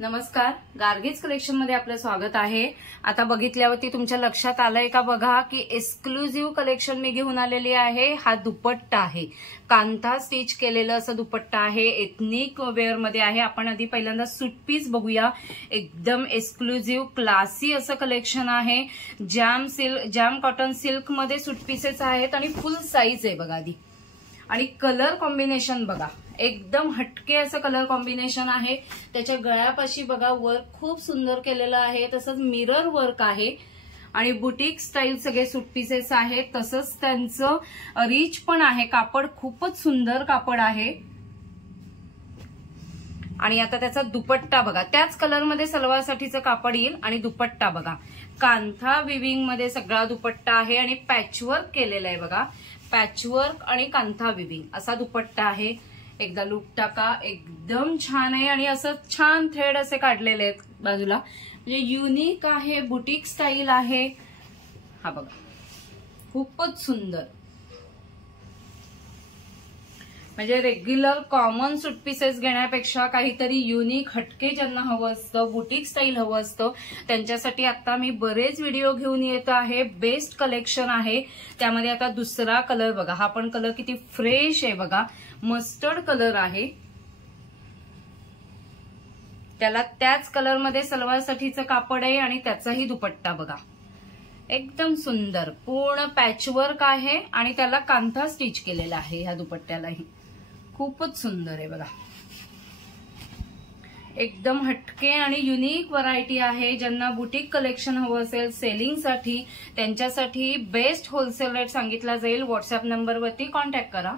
नमस्कार, गार्गीज कलेक्शन मध्ये आपलं स्वागत आहे। आता बघितल्यावरती तुमच्या लक्षात आलंय का बघा की एक्सक्लुझिव्ह कलेक्शन मी घेऊन आलेली आहे। हा दुपट्टा आहे, कांथा स्टिच केलेलं असं दुपट्टा आहे, एथनिक वेअर मध्ये आहे। आपण आधी पहिल्यांदा सूट पीस बघूया। एकदम एक्सक्लुझिव्ह क्लासी असं कलेक्शन आहे। जॅम कॉटन सिल्क मध्ये सूट पीसेस आहेत आणि फुल साईज आहे बघा आधी। आणि कलर कॉम्बिनेशन बघा, एकदम हटके असं कलर कॉम्बिनेशन आहे। त्याच्या गळ्यापाशी बघा वर्क खूप सुंदर केलेलं आहे, तसंच मिरर वर्क आहे आणि बुटीक स्टाईल सगळे सूट पीसेस आहेत। तसंच त्यांचं रिच पण आहे, कापड खूपच सुंदर कापड आहे। आणि आता त्याचा दुपट्टा बघा, त्याच कलरमध्ये सलवारसाठीचं कापड येईल आणि दुपट्टा बघा कांथा विविंग मध्ये सगळा दुपट्टा आहे आणि पॅचवर्क केलेला आहे बघा। पॅचवर्क आणि कांथा विविंग असा दुपट्टा आहे। एकदा लुक टाका, एकदम छान आहे आणि असं छान थ्रेड असे काढलेले आहेत बाजूला, म्हणजे युनिक आहे, बुटीक स्टाईल आहे। हा बघा खूपच सुंदर, म्हणजे रेग्युलर कॉमन सूट पीसेस घेण्यापेक्षा काहीतरी युनिक हटके ज्यांना हवं असतं, बुटीक स्टाईल हवं असतं, त्यांच्यासाठी आता मी बरेच व्हिडिओ घेऊन येत आहे। बेस्ट कलेक्शन आहे। त्यामध्ये आता दुसरा कलर बघा, हा पण कलर किती फ्रेश आहे बघा, मस्टर्ड कलर आहे। त्याला त्याच कलरमध्ये सलवारसाठीचं कापड आहे आणि त्याचाही दुपट्टा बघा एकदम सुंदर, पूर्ण पॅचवर्क आहे आणि त्याला कांथा स्टिच केलेला आहे। ह्या दुपट्ट्यालाही खूपच सुंदर आहे बघा, एकदम हटके आणि युनिक व्हरायटी आहे। ज्यांना बुटीक कलेक्शन हवं असेल सेलिंगसाठी, त्यांच्यासाठी बेस्ट होलसेल रेट सांगितला जाईल। व्हॉट्सअप नंबरवरती कॉन्टॅक्ट करा।